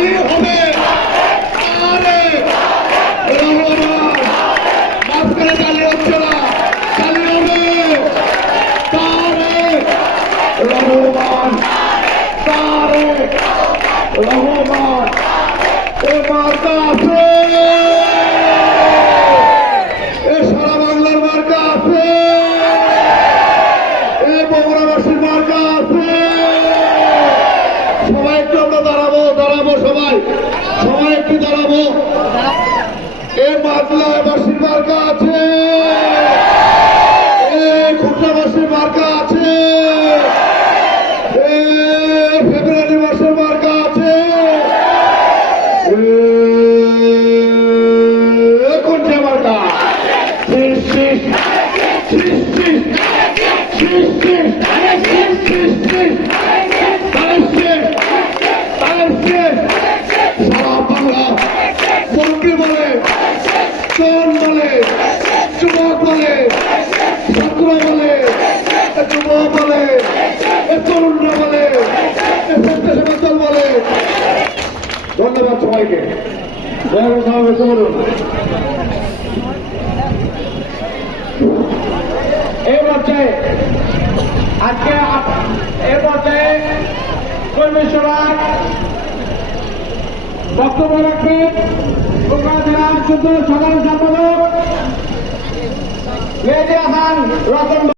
চালিয়ে হবে। আরে রহমান মাঝখানে চালিয়ে হচ্ছে না, চালিয়ে হবে। তারেক রহমান, তারেক রহমান, এ মার্কা আছে, এ সারা বাংলার মার্কা আছে, এ বগুড়াবাসীর মার্কা আছে। সবাই একটু আমরা দাঁড়াবো, দাঁড়াবো সবাই, সবাই একটু দাঁড়াবো। এ মাদলাবাসীর মার্কা আছে, এ খুলনাবাসীর মার্কা আছে, এ ফেব্রুয়ারি মাসের মার্কা আছে, কোনটা মার্কা? সারা বাংলা মন্ত্রী বলে, চোর বলে, যুবক বলে, ছাত্র বলে, যুবক বলে, তরুণরা বলে, স্বেচ্ছাসেবক দল বলে। ধন্যবাদ সবাইকে। বলুন এই পর্যায়ে আজকে এই পর্যায়ে কর্মী সভায় বক্তব্য রাখবেন বগুড়া জেলা যুদ্ধ সাধারণ সম্পাদক মেহেদী হাসান রতন।